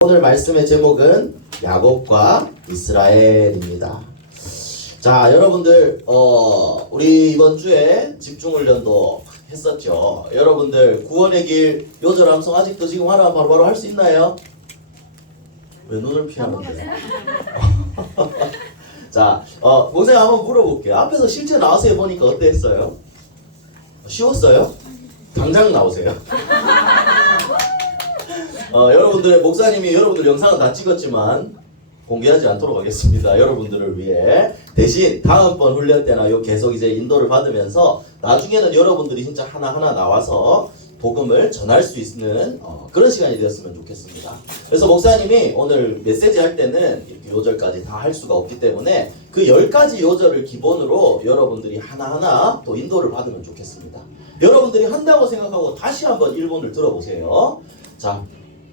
오늘 말씀의 제목은 야곱과 이스라엘입니다. 자, 여러분들 우리 이번 주에 집중훈련도 했었죠. 여러분들 구원의 길 요절 암송 아직도 지금 하나 바로바로 할 수 있나요? 왜 눈을 피하는데? 자, 목사님 한번 물어볼게요. 앞에서 실제 나와서 해보니까 어땠어요? 쉬웠어요? 당장 나오세요. 여러분들의 목사님이 여러분들 영상은 다 찍었지만 공개하지 않도록 하겠습니다. 여러분들을 위해. 대신 다음번 훈련 때나 요 계속 이제 인도를 받으면서 나중에는 여러분들이 진짜 하나하나 나와서 복음을 전할 수 있는 그런 시간이 되었으면 좋겠습니다. 그래서 목사님이 오늘 메시지 할 때는 이렇게 요절까지 다 할 수가 없기 때문에 그 10가지 요절을 기본으로 여러분들이 하나하나 또 인도를 받으면 좋겠습니다. 여러분들이 한다고 생각하고 다시 한번 1분을 들어보세요. 자,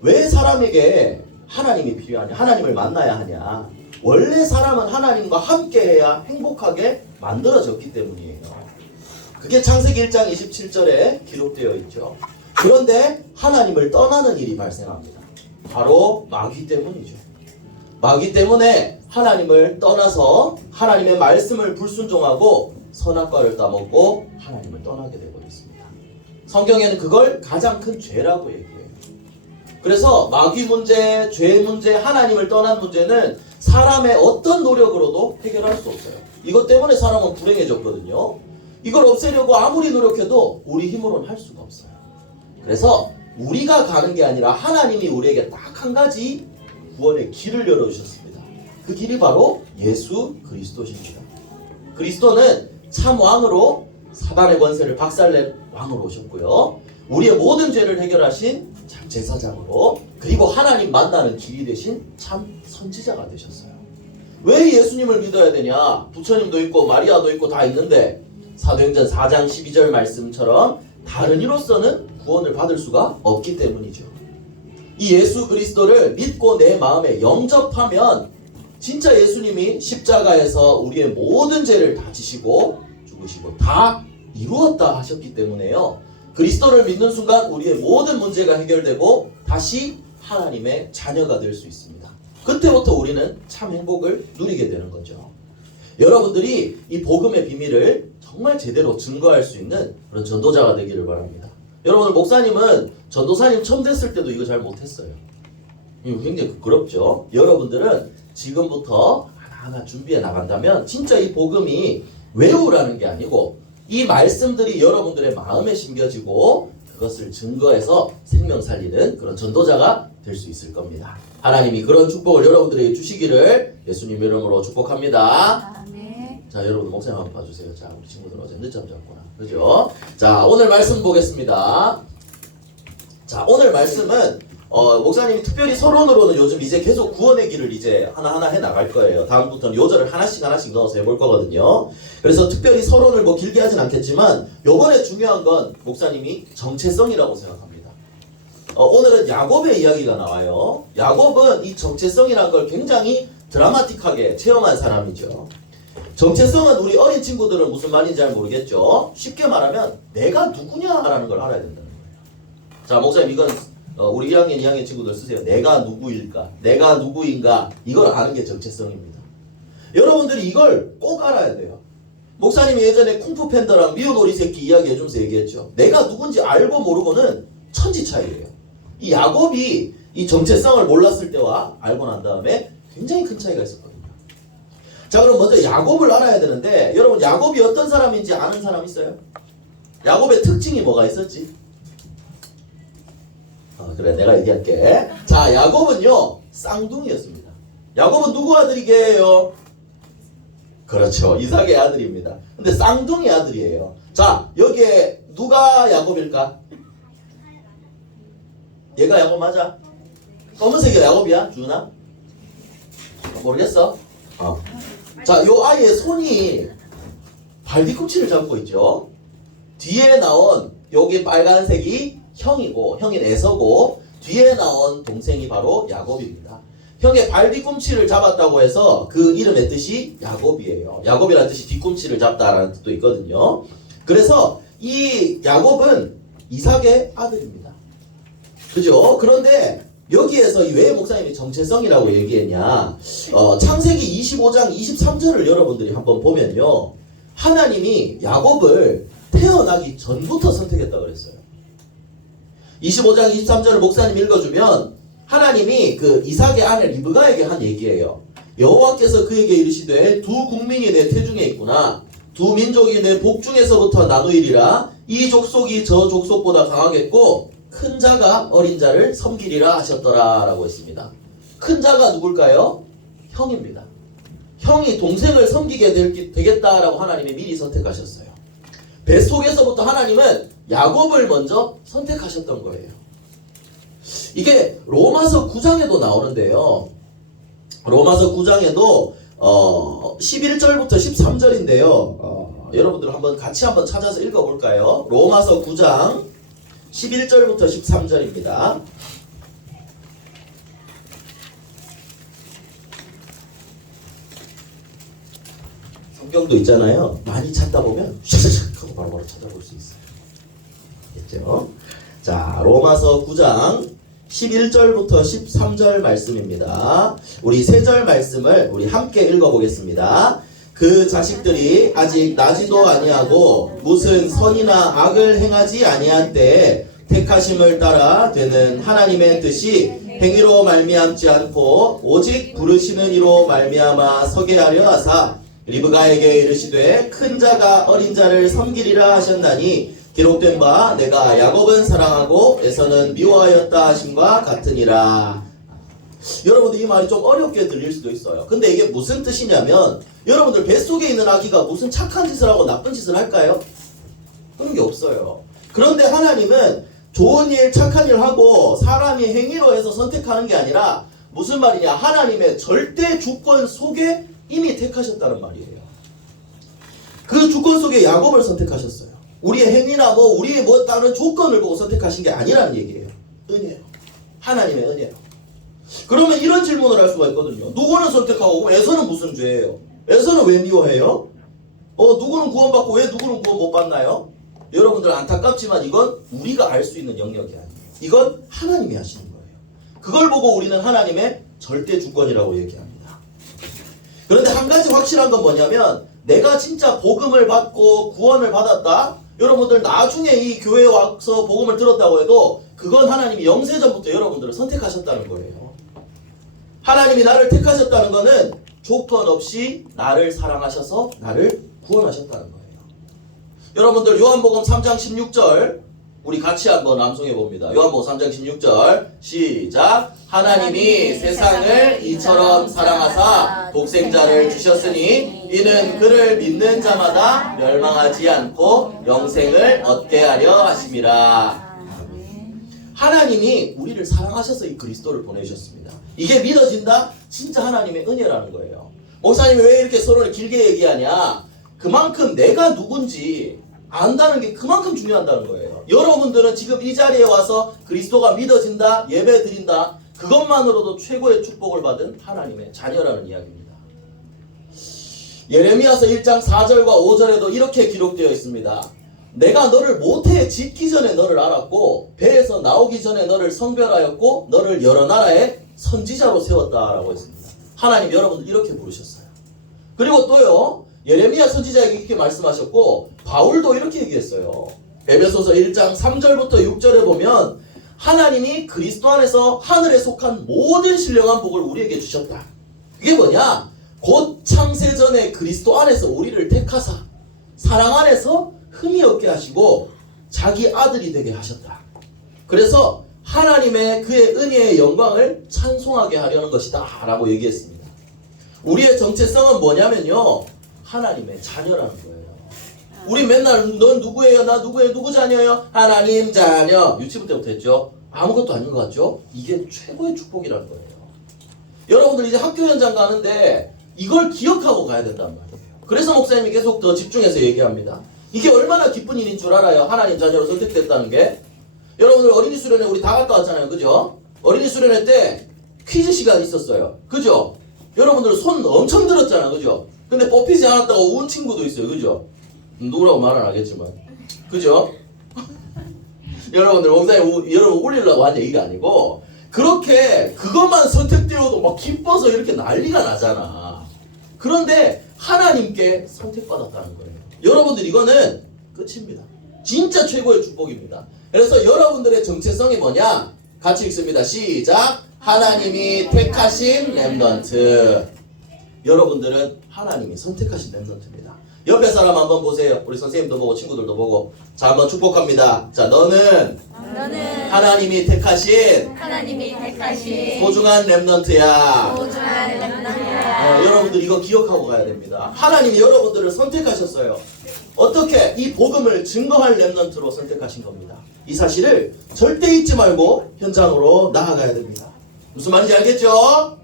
왜 사람에게 하나님이 필요하냐? 하나님을 만나야 하냐? 원래 사람은 하나님과 함께해야 행복하게 만들어졌기 때문이에요. 그게 창세기 1장 27절에 기록되어 있죠. 그런데 하나님을 떠나는 일이 발생합니다. 바로 마귀 때문이죠. 마귀 때문에 하나님을 떠나서 하나님의 말씀을 불순종하고 선악과를 따먹고 하나님을 떠나게 되어버렸습니다. 성경에는 그걸 가장 큰 죄라고 얘기해요. 그래서 마귀 문제, 죄 문제, 하나님을 떠난 문제는 사람의 어떤 노력으로도 해결할 수 없어요. 이것 때문에 사람은 불행해졌거든요. 이걸 없애려고 아무리 노력해도 우리 힘으로는 할 수가 없어요. 그래서 우리가 가는 게 아니라 하나님이 우리에게 딱 한 가지 구원의 길을 열어주셨습니다. 그 길이 바로 예수 그리스도십니다. 그리스도는 참 왕으로 사단의 권세를 박살낸 왕으로 오셨고요. 우리의 모든 죄를 해결하신 참 제사장으로, 그리고 하나님 만나는 길이 되신 참 선지자가 되셨어요. 왜 예수님을 믿어야 되냐? 부처님도 있고 마리아도 있고 다 있는데 사도행전 4장 12절 말씀처럼 다른 이로서는 구원을 받을 수가 없기 때문이죠. 이 예수 그리스도를 믿고 내 마음에 영접하면 진짜 예수님이 십자가에서 우리의 모든 죄를 다 지시고 죽으시고 다 이루었다 하셨기 때문에요. 그리스도를 믿는 순간 우리의 모든 문제가 해결되고 다시 하나님의 자녀가 될 수 있습니다. 그때부터 우리는 참 행복을 누리게 되는 거죠. 여러분들이 이 복음의 비밀을 정말 제대로 증거할 수 있는 그런 전도자가 되기를 바랍니다. 여러분, 목사님은 전도사님 처음 됐을 때도 이거 잘 못했어요. 이거 굉장히 부끄럽죠. 여러분들은 지금부터 하나하나 준비해 나간다면 진짜 이 복음이 외우라는 게 아니고 이 말씀들이 여러분들의 마음에 심겨지고 그것을 증거해서 생명 살리는 그런 전도자가 될 수 있을 겁니다. 하나님이 그런 축복을 여러분들에게 주시기를 예수님 이름으로 축복합니다. 아멘. 자, 여러분 목사님 한번 봐주세요. 자, 우리 친구들 어제 늦잠 잤구나. 그죠? 자, 오늘 말씀 보겠습니다. 자, 오늘 말씀은 목사님이 특별히 서론으로는 요즘 이제 계속 구원의 길을 이제 하나하나 해 나갈 거예요. 다음부터는 요절을 하나씩 넣어서 해볼 거거든요. 그래서 특별히 서론을 뭐 길게 하진 않겠지만 요번에 중요한 건 목사님이 정체성이라고 생각합니다. 오늘은 야곱의 이야기가 나와요. 야곱은 이 정체성이라는 걸 굉장히 드라마틱하게 체험한 사람이죠. 정체성은 우리 어린 친구들은 무슨 말인지 잘 모르겠죠. 쉽게 말하면 내가 누구냐라는 걸 알아야 된다는 거예요. 자, 목사님 이건 우리 1학년, 2학년 친구들 쓰세요. 내가 누구일까? 내가 누구인가? 이걸 아는 게 정체성입니다. 여러분들이 이걸 꼭 알아야 돼요. 목사님이 예전에 쿵푸 팬더랑 미운 오리 새끼 이야기 해주면서 얘기했죠. 내가 누군지 알고 모르고는 천지 차이예요. 이 야곱이 이 정체성을 몰랐을 때와 알고 난 다음에 굉장히 큰 차이가 있었거든요. 자, 그럼 먼저 야곱을 알아야 되는데 여러분, 야곱이 어떤 사람인지 아는 사람 있어요? 야곱의 특징이 뭐가 있었지? 그래, 내가 얘기할게. 자, 야곱은요 쌍둥이였습니다. 야곱은 누구 아들이게요? 그렇죠, 이삭의 아들입니다. 근데 쌍둥이 아들이에요. 자, 여기에 누가 야곱일까? 얘가 야곱 맞아? 검은색이 야곱이야? 주은아? 모르겠어? 자, 요 아이의 손이 발뒤꿈치를 잡고 있죠. 뒤에 나온 여기 빨간색이 형이고, 형인 에서고, 뒤에 나온 동생이 바로 야곱입니다. 형의 발 뒤꿈치를 잡았다고 해서 그 이름의 뜻이 야곱이에요. 야곱이라는 뜻이 뒤꿈치를 잡다라는 뜻도 있거든요. 그래서 이 야곱은 이삭의 아들입니다. 그죠? 그런데 여기에서 왜 목사님이 정체성이라고 얘기했냐? 창세기 25장 23절을 여러분들이 한번 보면요. 하나님이 야곱을 태어나기 전부터 선택했다고 그랬어요. 25장 23절을 목사님 읽어주면 하나님이 그 이삭의 아내 리브가에게 한 얘기예요. 여호와께서 그에게 이르시되 두 국민이 내 태중에 있구나. 두 민족이 내 복중에서부터 나누이리라. 이 족속이 저 족속보다 강하겠고 큰 자가 어린 자를 섬기리라 하셨더라 라고 했습니다. 큰 자가 누굴까요? 형입니다. 형이 동생을 섬기게 되겠다라고 하나님이 미리 선택하셨어요. 뱃속에서부터 하나님은 야곱을 먼저 선택하셨던 거예요. 이게 로마서 9장에도 나오는데요. 로마서 9장에도 11절부터 13절인데요. 여러분들 같이 한번 찾아서 읽어볼까요? 로마서 9장 11절부터 13절입니다. 성경도 있잖아요. 많이 찾다 보면 샥샥샥 하고 바로바로 찾아볼 수 있어요. 됐죠? 자, 로마서 9장 11절부터 13절 말씀입니다. 우리 3절 말씀을 우리 함께 읽어보겠습니다. 그 자식들이 아직 나지도 아니하고 무슨 선이나 악을 행하지 아니한 때에 택하심을 따라 되는 하나님의 뜻이 행위로 말미암지 않고 오직 부르시는 이로 말미암아 서게 하려 하사 리브가에게 이르시되 큰 자가 어린 자를 섬기리라 하셨나니 기록된 바 내가 야곱은 사랑하고 에서는 미워하였다 하심과 같으니라. 여러분들 이 말이 좀 어렵게 들릴 수도 있어요. 근데 이게 무슨 뜻이냐면 여러분들 뱃속에 있는 아기가 무슨 착한 짓을 하고 나쁜 짓을 할까요? 그런 게 없어요. 그런데 하나님은 좋은 일, 착한 일 하고 사람이 행위로 해서 선택하는 게 아니라 무슨 말이냐? 하나님의 절대 주권 속에 이미 택하셨다는 말이에요. 그 주권 속에 야곱을 선택하셨어요. 우리의 행위나 우리의 다른 조건을 보고 선택하신 게 아니라는 얘기예요. 은혜예요. 하나님의 은혜예요. 그러면 이런 질문을 할 수가 있거든요. 누구는 선택하고 에서는 무슨 죄예요? 에서는 왜 미워해요? 누구는 구원받고 왜 누구는 구원 못 받나요? 여러분들 안타깝지만 이건 우리가 알 수 있는 영역이 아니에요. 이건 하나님이 하시는 거예요. 그걸 보고 우리는 하나님의 절대 주권이라고 얘기합니다. 그런데 한 가지 확실한 건 뭐냐면 내가 진짜 복음을 받고 구원을 받았다. 여러분들 나중에 이 교회에 와서 복음을 들었다고 해도 그건 하나님이 영세전부터 여러분들을 선택하셨다는 거예요. 하나님이 나를 택하셨다는 거는 조건 없이 나를 사랑하셔서 나를 구원하셨다는 거예요. 여러분들 요한복음 3장 16절 우리 같이 한번 암송해 봅니다. 요한복음 3장 16절 시작. 하나님이 세상을 이처럼 사랑하사 독생자를 주셨으니 이는 그를 믿는 자마다 멸망하지 않고 영생을 얻게 하려 하심이라. 하나님이 우리를 사랑하셔서 이 그리스도를 보내주셨습니다. 이게 믿어진다? 진짜 하나님의 은혜라는 거예요. 목사님이 왜 이렇게 서론을 길게 얘기하냐? 그만큼 내가 누군지 안다는 게 그만큼 중요하다는 거예요. 여러분들은 지금 이 자리에 와서 그리스도가 믿어진다, 예배 드린다, 그것만으로도 최고의 축복을 받은 하나님의 자녀라는 이야기입니다. 예레미야서 1장 4절과 5절에도 이렇게 기록되어 있습니다. 내가 너를 모태에 짓기 전에 너를 알았고 배에서 나오기 전에 너를 성별하였고 너를 여러 나라의 선지자로 세웠다라고 했습니다. 하나님 여러분들 이렇게 부르셨어요. 그리고 또요 예레미야 선지자에게 이렇게 말씀하셨고 바울도 이렇게 얘기했어요. 에베소서 1장 3절부터 6절에 보면 하나님이 그리스도 안에서 하늘에 속한 모든 신령한 복을 우리에게 주셨다. 그게 뭐냐? 곧 창세전에 그리스도 안에서 우리를 택하사 사랑 안에서 흠이 없게 하시고 자기 아들이 되게 하셨다. 그래서 하나님의 그의 은혜의 영광을 찬송하게 하려는 것이다 라고 얘기했습니다. 우리의 정체성은 뭐냐면요 하나님의 자녀라는 거예요. 우리 맨날 넌 누구예요? 나 누구예요? 누구 자녀예요? 하나님 자녀. 유치부 때부터 했죠. 아무것도 아닌 것 같죠? 이게 최고의 축복이라는 거예요. 여러분들 이제 학교 현장 가는데 이걸 기억하고 가야 된단 말이에요. 그래서 목사님이 계속 더 집중해서 얘기합니다. 이게 얼마나 기쁜 일인 줄 알아요? 하나님 자녀로 선택됐다는 게. 여러분들 어린이 수련회 우리 다 갔다 왔잖아요. 그죠? 어린이 수련회 때 퀴즈 시간이 있었어요. 그죠? 여러분들 손 엄청 들었잖아. 그죠? 근데 뽑히지 않았다고 운 친구도 있어요. 그죠? 누구라고 말은 안 하겠지만. 그죠? 여러분들 목사님 여러분 올리려고 한 얘기가 아니고 그렇게 그것만 선택되어도 막 기뻐서 이렇게 난리가 나잖아. 그런데 하나님께 선택받았다는 거예요. 여러분들 이거는 끝입니다. 진짜 최고의 축복입니다. 그래서 여러분들의 정체성이 뭐냐? 같이 읽습니다. 시작. 하나님이 택하신 렘넌트. 여러분들은 하나님이 선택하신 렘넌트입니다. 옆에 사람 한번 보세요. 우리 선생님도 보고 친구들도 보고. 자, 한번 축복합니다. 자, 너는 하나님이 택하신 소중한 렘넌트야. 여러분들 이거 기억하고 가야 됩니다. 하나님이 여러분들을 선택하셨어요. 어떻게? 이 복음을 증거할 렘넌트로 선택하신 겁니다. 이 사실을 절대 잊지 말고 현장으로 나아가야 됩니다. 무슨 말인지 알겠죠?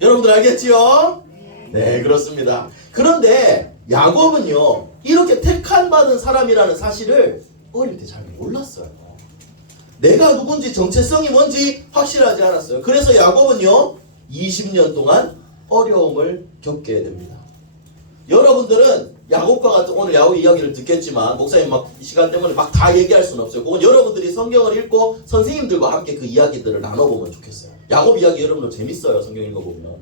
여러분들 알겠지요? 네, 그렇습니다. 그런데 야곱은요, 이렇게 택한 받은 사람이라는 사실을 어릴 때 잘 몰랐어요. 내가 누군지 정체성이 뭔지 확실하지 않았어요. 그래서 야곱은요, 20년 동안 어려움을 겪게 됩니다. 여러분들은 야곱과 같은, 오늘 야곱 이야기를 듣겠지만 목사님 막 이 시간 때문에 막 다 얘기할 수는 없어요. 그건 여러분들이 성경을 읽고 선생님들과 함께 그 이야기들을 나눠보면 좋겠어요. 야곱 이야기 여러분들 재밌어요. 성경 읽어보면.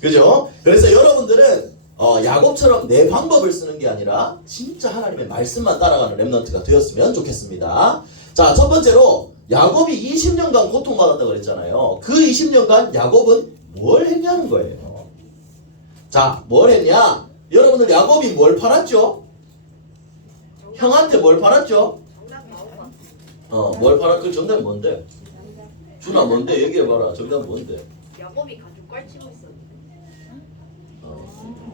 그죠? 그래서 여러분들은 야곱처럼 내 방법을 쓰는 게 아니라 진짜 하나님의 말씀만 따라가는 렘넌트가 되었으면 좋겠습니다. 자, 첫 번째로 야곱이 20년간 고통받았다고 그랬잖아요. 그 20년간 야곱은 뭘 했냐는 거예요. 자, 뭘 했냐? 여러분들 야곱이 뭘 팔았죠? 형한테 뭘 팔았죠? 뭘 팔았? 그 정답이 뭔데? 준아 뭔데? 얘기해봐라. 정답은 뭔데? 야곱이 가죽 깔치고 있었는데.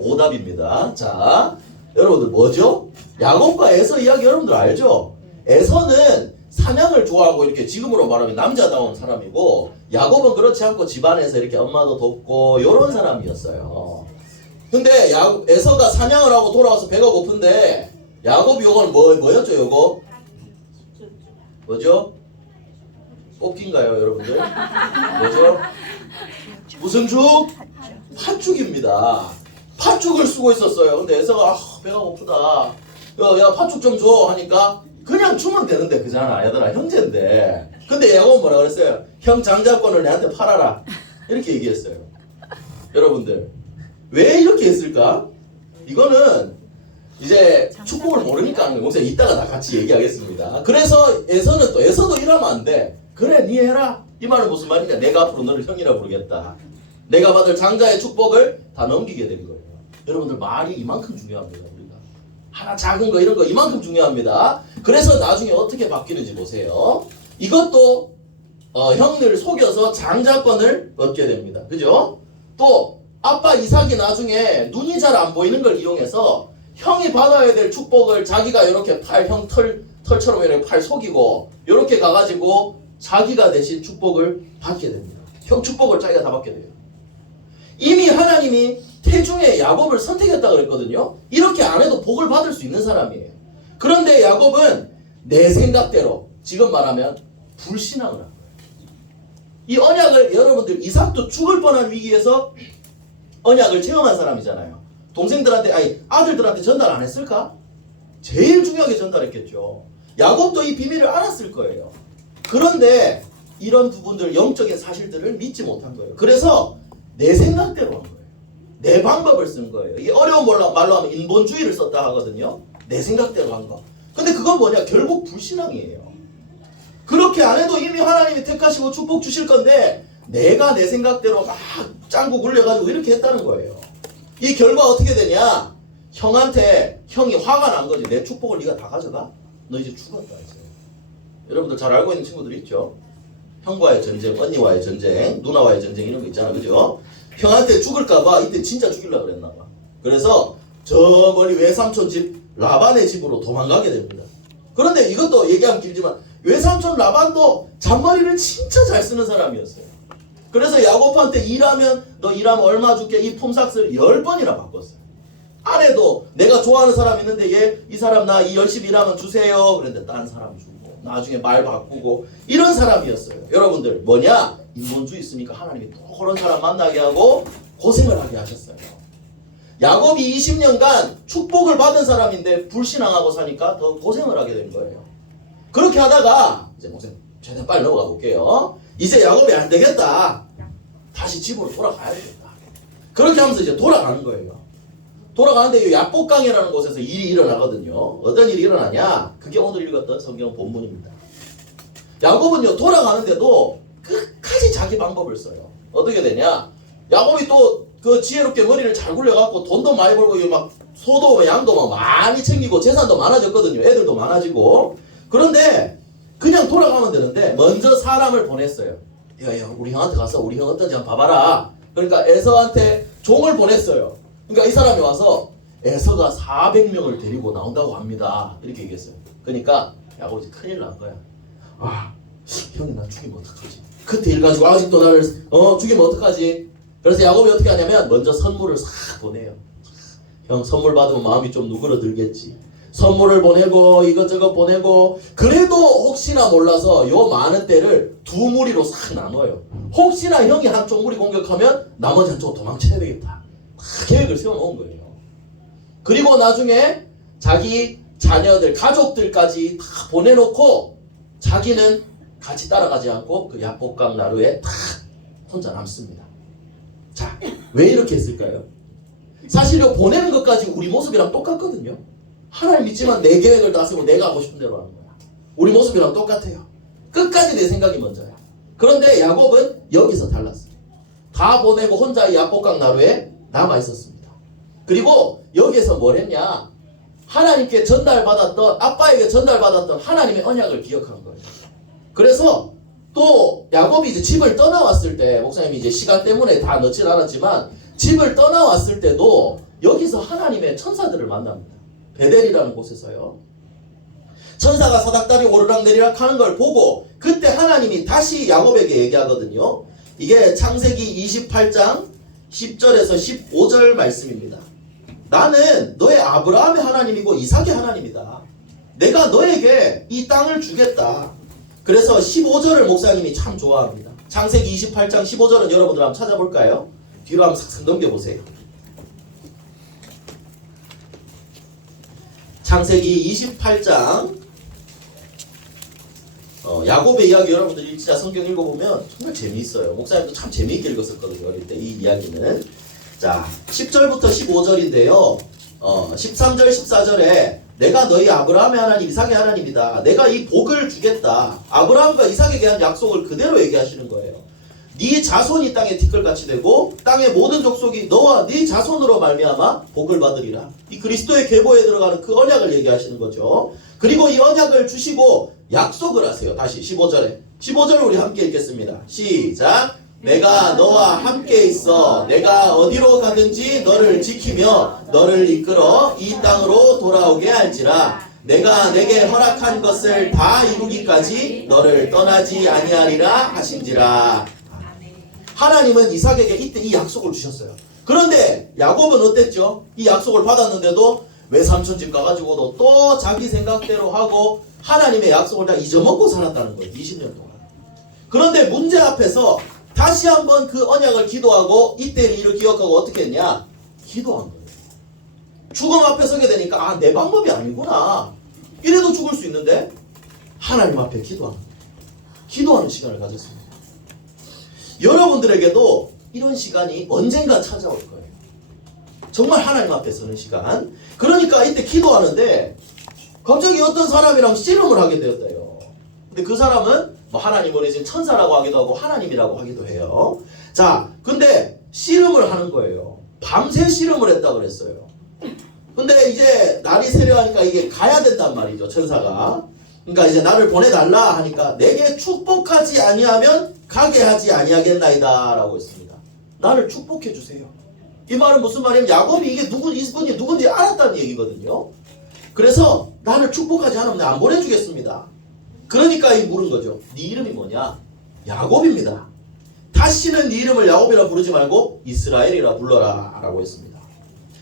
오답입니다. 자, 여러분들 뭐죠? 야곱과 에서 이야기 여러분들 알죠? 에서는 사냥을 좋아하고 이렇게 지금으로 말하면 남자다운 사람이고, 야곱은 그렇지 않고 집안에서 이렇게 엄마도 돕고 이런 사람이었어요. 근데 에서가 사냥을 하고 돌아와서 배가 고픈데 야곱이 요거는 뭐였죠? 요거 뭐죠? 뽑기인가요, 여러분들? 뭐죠? 무슨 죽? 팥죽입니다. 팥죽을 쓰고 있었어요. 근데 에서가 배가 고프다. 야 팥죽 좀 줘 하니까 그냥 주면 되는데 그잖아. 얘들아 형제인데. 근데 야곱은 뭐라 그랬어요? 형 장자권을 내한테 팔아라. 이렇게 얘기했어요. 여러분들 왜 이렇게 했을까? 이거는 이제 축복을 모르니까 하는 거예요. 목사님 이따가 다 같이 얘기하겠습니다. 그래서 에서도 이러면 안 돼. 그래 니 해라. 이 말은 무슨 말이냐? 내가 앞으로 너를 형이라 부르겠다. 내가 받을 장자의 축복을 다 넘기게 된 거예요. 여러분들 말이 이만큼 중요합니다. 우리가 하나 작은 거 이런 거 이만큼 중요합니다. 그래서 나중에 어떻게 바뀌는지 보세요. 이것도 형을 속여서 장자권을 얻게 됩니다. 그죠? 또 아빠 이삭이 나중에 눈이 잘 안 보이는 걸 이용해서 형이 받아야 될 축복을 자기가 이렇게 형 털처럼 이렇게 팔 속이고 이렇게 가가지고 자기가 대신 축복을 받게 됩니다. 형 축복을 자기가 다 받게 돼요. 이미 하나님이 태중에 야곱을 선택했다 그랬거든요. 이렇게 안 해도 복을 받을 수 있는 사람이에요. 그런데 야곱은 내 생각대로 지금 말하면 불신앙을 한 거예요. 이 언약을 여러분들 이삭도 죽을 뻔한 위기에서 언약을 체험한 사람이잖아요. 동생들한테 아들들한테 전달 안 했을까? 제일 중요하게 전달했겠죠. 야곱도 이 비밀을 알았을 거예요. 그런데 이런 부분들 영적인 사실들을 믿지 못한 거예요. 그래서 내 생각대로 한 거예요. 내 방법을 쓴 거예요. 이게 어려운 말로 하면 인본주의를 썼다 하거든요. 내 생각대로 한 거. 근데 그건 뭐냐? 결국 불신앙이에요. 그렇게 안 해도 이미 하나님이 택하시고 축복 주실 건데 내가 내 생각대로 막 짱구 굴려가지고 이렇게 했다는 거예요. 이 결과 어떻게 되냐? 형한테 형이 화가 난 거지. 내 축복을 네가 다 가져가? 너 이제 죽었다 이제. 여러분들 잘 알고 있는 친구들 있죠? 형과의 전쟁, 언니와의 전쟁, 누나와의 전쟁 이런 거 있잖아. 그죠? 형한테 죽을까봐 이때 진짜 죽이려고 그랬나 봐. 그래서 저 멀리 외삼촌 집 라반의 집으로 도망가게 됩니다. 그런데 이것도 얘기하면 길지만 외삼촌 라반도 잔머리를 진짜 잘 쓰는 사람이었어요. 그래서 야곱한테 너 일하면 얼마 줄게 이 품삯을 10번이나 바꿨어요. 아내도 내가 좋아하는 사람 있는데 이 사람 나 열심히 일하면 주세요. 그런데 딴 사람 주고 나중에 말 바꾸고 이런 사람이었어요. 여러분들 뭐냐? 인본주의 있으니까 하나님이 또 그런 사람 만나게 하고 고생을 하게 하셨어요. 야곱이 20년간 축복을 받은 사람인데 불신앙하고 사니까 더 고생을 하게 된 거예요. 그렇게 하다가 이제 목사님 최대한 빨리 넘어가 볼게요. 이제 야곱이 안 되겠다. 다시 집으로 돌아가야 되겠다. 그렇게 하면서 이제 돌아가는 거예요. 돌아가는데 이 야복강이라는 곳에서 일이 일어나거든요. 어떤 일이 일어나냐? 그게 오늘 읽었던 성경 본문입니다. 야곱은요 돌아가는데도 끝까지 자기 방법을 써요. 어떻게 되냐? 야곱이 또 그 지혜롭게 머리를 잘 굴려갖고 돈도 많이 벌고 막 소도 양도 막 많이 챙기고 재산도 많아졌거든요. 애들도 많아지고. 그런데 그냥 돌아가면 되는데 먼저 사람을 보냈어요. 야, 우리 형한테 가서 우리 형 어떤지 한번 봐봐라. 그러니까 에서한테 종을 보냈어요. 그러니까 이 사람이 와서 에서가 400명을 데리고 나온다고 합니다. 이렇게 얘기했어요. 그러니까 야곱이 큰일 난 거야. 아, 형이 나 죽이면 어떡하지? 그때 일 가지고 아직도 나를 죽이면 어떡하지? 그래서 야곱이 어떻게 하냐면 먼저 선물을 싹 보내요. 형 선물 받으면 마음이 좀 누그러들겠지. 선물을 보내고 이것저것 보내고 그래도 혹시나 몰라서 요 많은 때를 두 무리로 싹 나눠요. 혹시나 형이 한쪽 무리 공격하면 나머지 한쪽 도망쳐야 되겠다. 다 계획을 세워놓은 거예요. 그리고 나중에 자기 자녀들 가족들까지 다 보내놓고 자기는 같이 따라가지 않고 그 야복강 나루에 딱 혼자 남습니다. 자, 왜 이렇게 했을까요? 사실 요 보내는 것까지 우리 모습이랑 똑같거든요. 하나님 믿지만 내 계획을 다 쓰고 내가 하고 싶은 대로 하는 거야. 우리 모습이랑 똑같아요. 끝까지 내 생각이 먼저야. 그런데 야곱은 여기서 달랐어요. 다 보내고 혼자 이 야복강 나루에 남아 있었습니다. 그리고 여기에서 뭘 했냐? 하나님께 전달받았던 아빠에게 전달받았던 하나님의 언약을 기억한 거예요. 그래서 또 야곱이 이제 집을 떠나왔을 때 목사님이 이제 시간 때문에 다 넣진 않았지만 집을 떠나왔을 때도 여기서 하나님의 천사들을 만납니다. 베델이라는 곳에서요. 천사가 사닥다리 오르락내리락 하는 걸 보고 그때 하나님이 다시 야곱에게 얘기하거든요. 이게 창세기 28장 10절에서 15절 말씀입니다. 나는 너의 아브라함의 하나님이고 이삭의 하나님이다. 내가 너에게 이 땅을 주겠다. 그래서 15절을 목사님이 참 좋아합니다. 창세기 28장 15절은 여러분들 한번 찾아볼까요? 뒤로 한번 싹싹 넘겨보세요. 창세기 28장 야곱의 이야기 여러분들이 진짜 성경 읽어보면 정말 재미있어요. 목사님도 참 재미있게 읽었었거든요. 어릴 때 이 이야기는. 자, 10절부터 15절인데요. 13절 14절에 내가 너희 아브라함의 하나님 이삭의 하나님이다. 내가 이 복을 주겠다. 아브라함과 이삭에게 한 약속을 그대로 얘기하시는 거예요. 네 자손이 땅에 티끌같이 되고 땅의 모든 족속이 너와 네 자손으로 말미암아 복을 받으리라. 이 그리스도의 계보에 들어가는 그 언약을 얘기하시는 거죠. 그리고 이 언약을 주시고 약속을 하세요. 다시 15절에 15절 우리 함께 읽겠습니다. 시작. 내가 너와 함께 있어 내가 어디로 가든지 너를 지키며 너를 이끌어 이 땅으로 돌아오게 할지라. 내가 내게 허락한 것을 다 이루기까지 너를 떠나지 아니하리라 하신지라. 하나님은 이삭에게 이때 이 약속을 주셨어요. 그런데 야곱은 어땠죠? 이 약속을 받았는데도 외삼촌 집 가가지고도 또 자기 생각대로 하고 하나님의 약속을 다 잊어먹고 살았다는 거예요. 20년 동안. 그런데 문제 앞에서 다시 한번 그 언약을 기도하고 이때의 일을 기억하고 어떻게 했냐? 기도한 거예요. 죽음 앞에 서게 되니까 내 방법이 아니구나. 이래도 죽을 수 있는데 하나님 앞에 기도하는 거예요. 기도하는 시간을 가졌습니다. 여러분들에게도 이런 시간이 언젠가 찾아올 거예요. 정말 하나님 앞에 서는 시간. 그러니까 이때 기도하는데 갑자기 어떤 사람이랑 씨름을 하게 되었대요. 근데 그 사람은 뭐 하나님 보내신 천사라고 하기도 하고 하나님이라고 하기도 해요. 자, 근데 씨름을 하는 거예요. 밤새 씨름을 했다 그랬어요. 근데 이제 날이 세려하니까 이게 가야 된단 말이죠, 천사가. 그러니까 이제 나를 보내달라 하니까 내게 축복하지 아니하면 가게 하지 아니하겠나이다 라고 했습니다. 나를 축복해 주세요. 이 말은 무슨 말이냐면 야곱이 이게 이분이 누군지 알았다는 얘기거든요. 그래서 나를 축복하지 않으면 안 보내주겠습니다. 그러니까 이 물은 거죠. 네 이름이 뭐냐? 야곱입니다. 다시는 네 이름을 야곱이라 부르지 말고 이스라엘이라 불러라 라고 했습니다.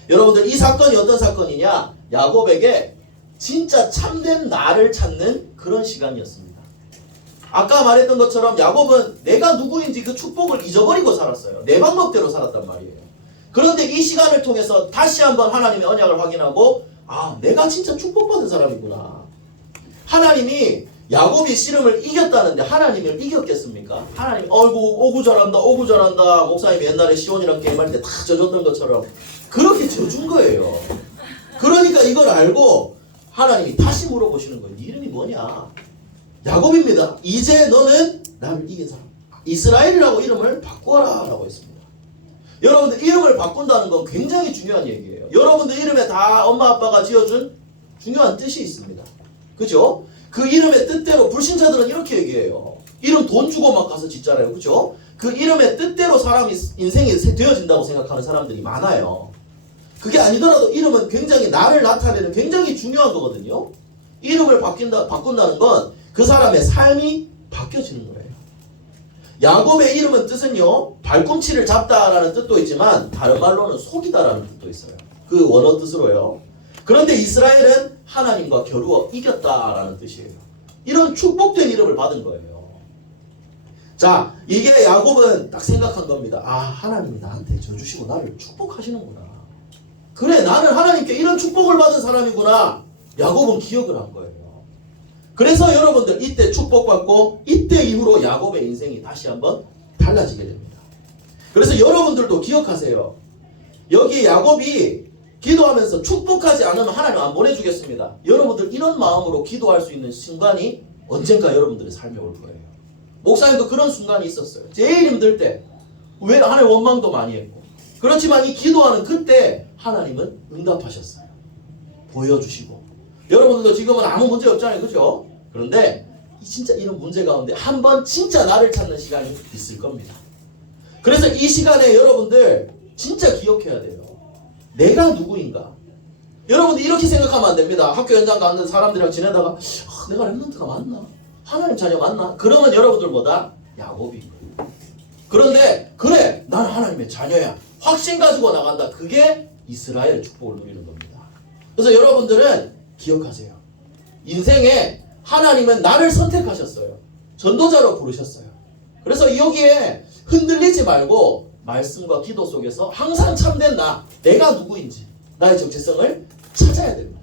여러분들 이 사건이 어떤 사건이냐? 야곱에게 진짜 참된 나를 찾는 그런 시간이었습니다. 아까 말했던 것처럼 야곱은 내가 누구인지 그 축복을 잊어버리고 살았어요. 내 방법대로 살았단 말이에요. 그런데 이 시간을 통해서 다시 한번 하나님의 언약을 확인하고 내가 진짜 축복받은 사람이구나. 하나님이 야곱이 씨름을 이겼다는데 하나님을 이겼겠습니까? 하나님 어이구 오구 잘한다 오구 잘한다. 목사님이 옛날에 시온이랑 게임할 때 다 져줬던 것처럼 그렇게 져준 거예요. 그러니까 이걸 알고 하나님이 다시 물어보시는 거예요. 네 이름이 뭐냐? 야곱입니다. 이제 너는 나를 이긴 사람 이스라엘이라고 이름을 바꿔라 라고 했습니다. 여러분들 이름을 바꾼다는 건 굉장히 중요한 얘기예요. 여러분들 이름에 다 엄마 아빠가 지어준 중요한 뜻이 있습니다. 그죠? 그 이름의 뜻대로 불신자들은 이렇게 얘기해요. 이름 돈 주고 막 가서 짓잖아요. 그죠? 그 이름의 뜻대로 사람이 인생이 되어진다고 생각하는 사람들이 많아요. 그게 아니더라도 이름은 굉장히 나를 나타내는 굉장히 중요한 거거든요. 이름을 바꾼다는 건 그 사람의 삶이 바뀌어지는 거예요. 야곱의 이름은 뜻은요, 발꿈치를 잡다라는 뜻도 있지만 다른 말로는 속이다라는 뜻도 있어요. 그 원어 뜻으로요. 그런데 이스라엘은 하나님과 겨루어 이겼다라는 뜻이에요. 이런 축복된 이름을 받은 거예요. 자, 이게 야곱은 딱 생각한 겁니다. 아, 하나님이 나한테 져주시고 나를 축복하시는구나. 그래, 나는 하나님께 이런 축복을 받은 사람이구나. 야곱은 기억을 한 거예요. 그래서 여러분들 이때 축복받고 이때 이후로 야곱의 인생이 다시 한번 달라지게 됩니다. 그래서 여러분들도 기억하세요. 여기 야곱이 기도하면서 축복하지 않으면 하나님 안 보내주겠습니다. 여러분들 이런 마음으로 기도할 수 있는 순간이 언젠가 여러분들의 삶에 올 거예요. 목사님도 그런 순간이 있었어요. 제일 힘들 때 왜 하나님 원망도 많이 했고 그렇지만 이 기도하는 그때 하나님은 응답하셨어요. 보여주시고 여러분들도 지금은 아무 문제 없잖아요. 그죠? 그런데 진짜 이런 문제 가운데 한번 진짜 나를 찾는 시간이 있을 겁니다. 그래서 이 시간에 여러분들 진짜 기억해야 돼요. 내가 누구인가? 여러분들 이렇게 생각하면 안 됩니다. 학교 현장 가는 사람들이랑 지내다가 내가 렘넌트가 맞나? 하나님 자녀 맞나? 그러면 여러분들보다 야곱인 거예요. 그런데 그래 나는 하나님의 자녀야. 확신 가지고 나간다. 그게 이스라엘의 축복을 누리는 겁니다. 그래서 여러분들은 기억하세요. 인생에 하나님은 나를 선택하셨어요. 전도자로 부르셨어요. 그래서 여기에 흔들리지 말고 말씀과 기도 속에서 항상 참된 내가 누구인지 나의 정체성을 찾아야 됩니다.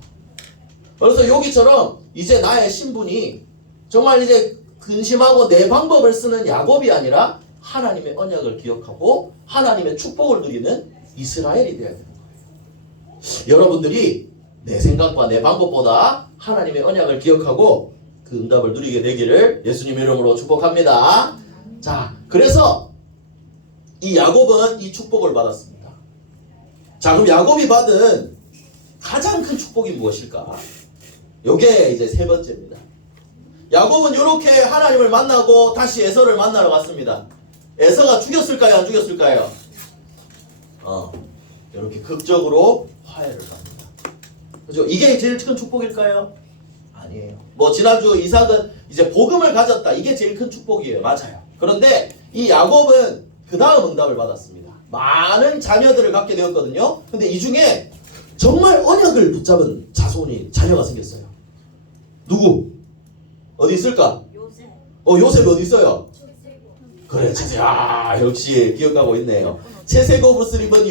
그래서 여기처럼 이제 나의 신분이 정말 이제 근심하고 내 방법을 쓰는 야곱이 아니라 하나님의 언약을 기억하고 하나님의 축복을 누리는 이스라엘이 되어야 되는 거예요. 여러분들이 내 생각과 내 방법보다 하나님의 언약을 기억하고 그 응답을 누리게 되기를 예수님 이름으로 축복합니다. 자, 그래서 이 야곱은 이 축복을 받았습니다. 자, 그럼 야곱이 받은 가장 큰 축복이 무엇일까? 요게 이제 세 번째입니다. 야곱은 이렇게 하나님을 만나고 다시 에서를 만나러 갔습니다. 에서가 죽였을까요? 안 죽였을까요? 이렇게 극적으로 화해를 합니다. 그죠? 이게 제일 큰 축복일까요? 아니에요. 뭐 지난주 이삭은 이제 복음을 가졌다. 이게 제일 큰 축복이에요. 맞아요. 그런데 이 야곱은 그 다음 응답을 받았습니다. 많은 자녀들을 갖게 되었거든요. 근데 이 중에 정말 언약을 붙잡은 자녀가 생겼어요. 누구? 어디 있을까? 요셉. 요셉이 어디 있어요? 그래, 역시 기억하고 있네요. 채세곱을 입은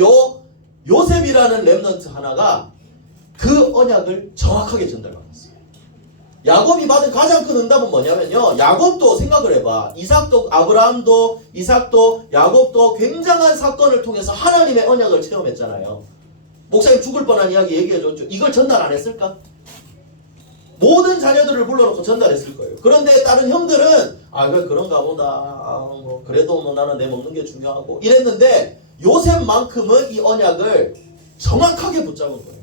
요셉이라는 렘넌트 하나가 그 언약을 정확하게 전달받았어요. 야곱이 받은 가장 큰 응답은 뭐냐면요. 야곱도 생각을 해봐. 이삭도 아브라함도 이삭도 야곱도 굉장한 사건을 통해서 하나님의 언약을 체험했잖아요. 목사님 죽을 뻔한 이야기 얘기해줬죠. 이걸 전달 안 했을까? 모든 자녀들을 불러놓고 전달했을 거예요. 그런데 다른 형들은 그런가 보다. 그래도 나는 내 먹는 게 중요하고 이랬는데 요셉만큼은 이 언약을 정확하게 붙잡은 거예요.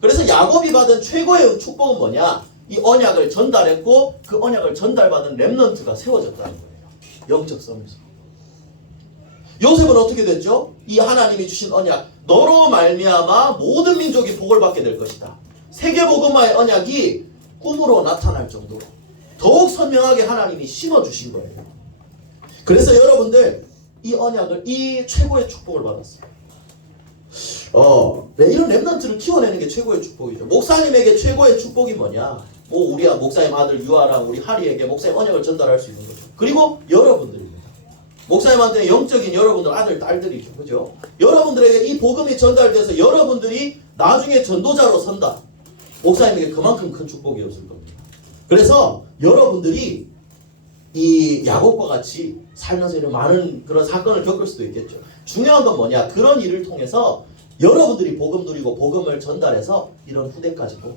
그래서 야곱이 받은 최고의 축복은 뭐냐? 이 언약을 전달했고 그 언약을 전달받은 렘넌트가 세워졌다는 거예요. 영적 섬에서. 요셉은 어떻게 됐죠? 이 하나님이 주신 언약, 너로 말미암아 모든 민족이 복을 받게 될 것이다. 세계복음화의 언약이 꿈으로 나타날 정도로 더욱 선명하게 하나님이 심어주신 거예요. 그래서 여러분들 이 언약을, 이 최고의 축복을 받았어요. 이런 렘넌트를 키워내는 게 최고의 축복이죠. 목사님에게 최고의 축복이 뭐냐? 우리 목사님 아들 유아랑 우리 하리에게 목사님 언약을 전달할 수 있는 거죠. 그리고 여러분들입니다. 목사님한테 영적인 여러분들 아들, 딸들이죠. 그죠? 여러분들에게 이 복음이 전달돼서 여러분들이 나중에 전도자로 선다. 목사님에게 그만큼 큰 축복이었을 겁니다. 그래서 여러분들이 이 야곱과 같이 살면서 이런 많은 그런 사건을 겪을 수도 있겠죠. 중요한 건 뭐냐? 그런 일을 통해서 여러분들이 복음 누리고 복음을 전달해서 이런 후대까지도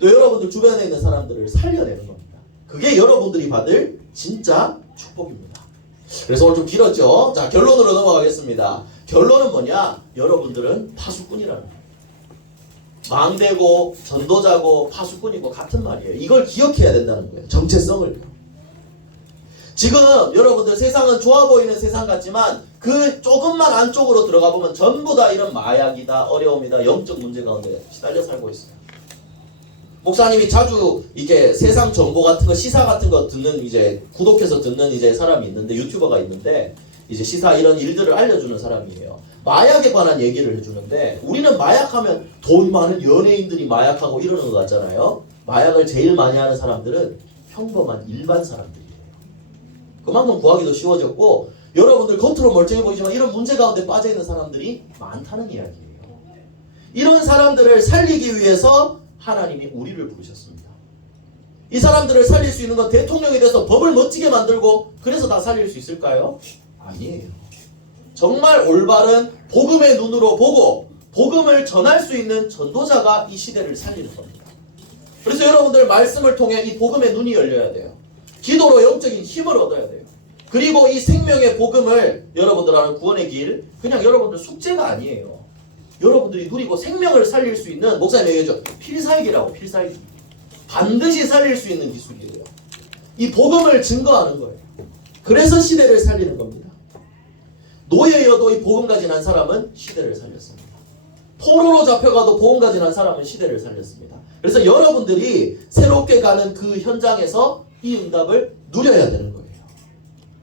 또 여러분들 주변에 있는 사람들을 살려내는 겁니다. 그게 여러분들이 받을 진짜 축복입니다. 그래서 오늘 좀 길었죠? 자, 결론으로 넘어가겠습니다. 결론은 뭐냐? 여러분들은 파수꾼이라는 거예요. 망대고 전도자고 파수꾼이고 같은 말이에요. 이걸 기억해야 된다는 거예요. 정체성을. 지금 여러분들 세상은 좋아 보이는 세상 같지만 그 조금만 안쪽으로 들어가 보면 전부 다 이런 마약이다, 어려움이다, 영적 문제 가운데 시달려 살고 있어요. 목사님이 자주 이게 세상 정보 같은 거, 시사 같은 거 듣는 이제 구독해서 듣는 이제 사람이 있는데, 유튜버가 있는데 이제 시사 이런 일들을 알려주는 사람이에요. 마약에 관한 얘기를 해주는데, 우리는 마약하면 돈 많은 연예인들이 마약하고 이러는 것 같잖아요. 마약을 제일 많이 하는 사람들은 평범한 일반 사람들이에요. 그만큼 구하기도 쉬워졌고, 여러분들 겉으로 멀쩡해 보이지만 이런 문제 가운데 빠져있는 사람들이 많다는 이야기예요. 이런 사람들을 살리기 위해서 하나님이 우리를 부르셨습니다. 이 사람들을 살릴 수 있는 건 대통령이 돼서 법을 멋지게 만들고 그래서 다 살릴 수 있을까요? 아니에요. 정말 올바른 복음의 눈으로 보고 복음을 전할 수 있는 전도자가 이 시대를 살리는 겁니다. 그래서 여러분들 말씀을 통해 이 복음의 눈이 열려야 돼요. 기도로 영적인 힘을 얻어야 돼요. 그리고 이 생명의 복음을 여러분들 하는 구원의 길, 그냥 여러분들 숙제가 아니에요. 여러분들이 누리고 생명을 살릴 수 있는, 목사님 얘기했죠, 필살기라고. 필살기. 반드시 살릴 수 있는 기술이에요. 이 복음을 증거하는 거예요. 그래서 시대를 살리는 겁니다. 노예여도 이 복음 가진 한 사람은 시대를 살렸습니다. 포로로 잡혀가도 복음 가진 한 사람은 시대를 살렸습니다. 그래서 여러분들이 새롭게 가는 그 현장에서 이 응답을 누려야 되는 거예요.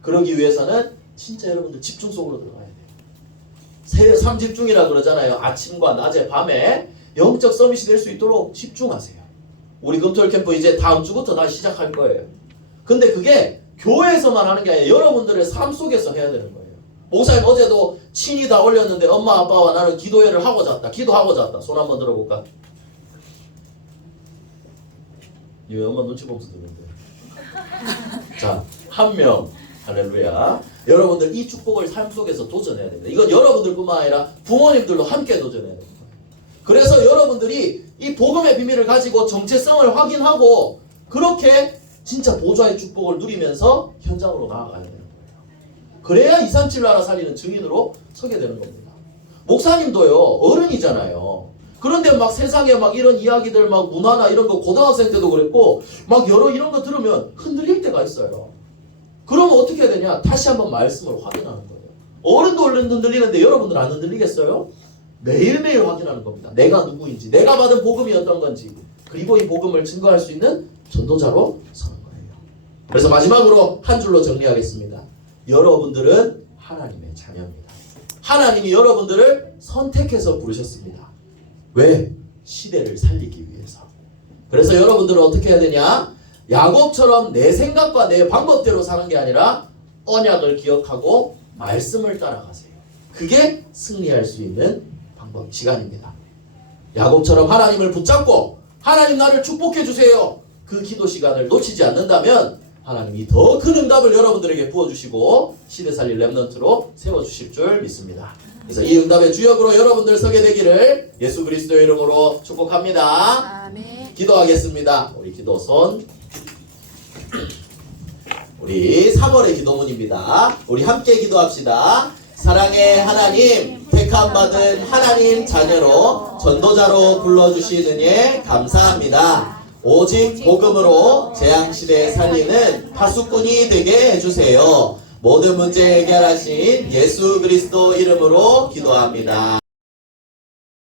그러기 위해서는 진짜 여러분들 집중 속으로 들어가야 돼요. 삼집중이라 그러잖아요. 아침과 낮에 밤에 영적 서밋이 될 수 있도록 집중하세요. 우리 금토일 캠프 이제 다음 주부터 다시 시작할 거예요. 근데 그게 교회에서만 하는 게 아니라 여러분들의 삶 속에서 해야 되는 거예요. 목사님 어제도 친이 다 올렸는데 엄마 아빠와 나는 기도회를 하고 잤다. 기도하고 잤다. 손 한번 들어볼까? 이 엄마 눈치 보면서 듣는데. 자, 한 명. 할렐루야. 여러분들 이 축복을 삶 속에서 도전해야 됩니다. 이건 여러분들뿐만 아니라 부모님들도 함께 도전해야 됩니다. 그래서 여러분들이 이 복음의 비밀을 가지고 정체성을 확인하고 그렇게 진짜 보좌의 축복을 누리면서 현장으로 나아가야 되는 거예요. 그래야 237 나라 살리는 증인으로 서게 되는 겁니다. 목사님도요, 어른이잖아요. 그런데 막 세상에 막 이런 이야기들 막 문화나 이런 거 고등학생 때도 그랬고 막 여러 이런 거 들으면 흔들릴 때가 있어요. 그러면 어떻게 해야 되냐? 다시 한번 말씀을 확인하는 거예요. 어른도 흔들리는데 여러분들 안 흔들리겠어요? 매일매일 확인하는 겁니다. 내가 누구인지, 내가 받은 복음이 어떤 건지, 그리고 이 복음을 증거할 수 있는 전도자로 서는 거예요. 그래서 마지막으로 한 줄로 정리하겠습니다. 여러분들은 하나님의 자녀입니다. 하나님이 여러분들을 선택해서 부르셨습니다. 왜? 시대를 살리기 위해서. 그래서 여러분들은 어떻게 해야 되냐? 야곱처럼 내 생각과 내 방법대로 사는 게 아니라 언약을 기억하고 말씀을 따라가세요. 그게 승리할 수 있는 방법, 시간입니다. 야곱처럼 하나님을 붙잡고 하나님 나를 축복해 주세요. 그 기도 시간을 놓치지 않는다면 하나님이 더 큰 응답을 여러분들에게 부어주시고 시대 살릴 렘넌트로 세워주실 줄 믿습니다. 그래서 이 응답의 주역으로 여러분들 서게 되기를 예수 그리스도의 이름으로 축복합니다. 아멘. 기도하겠습니다. 우리 기도손, 우리 3월의 기도문입니다. 우리 함께 기도합시다. 사랑의 하나님, 택함받은 하나님 자녀로 전도자로 불러주신 은혜 감사합니다. 오직 복음으로 재앙시대에 살리는 파수꾼이 되게 해주세요. 모든 문제 해결하신 예수 그리스도 이름으로 기도합니다.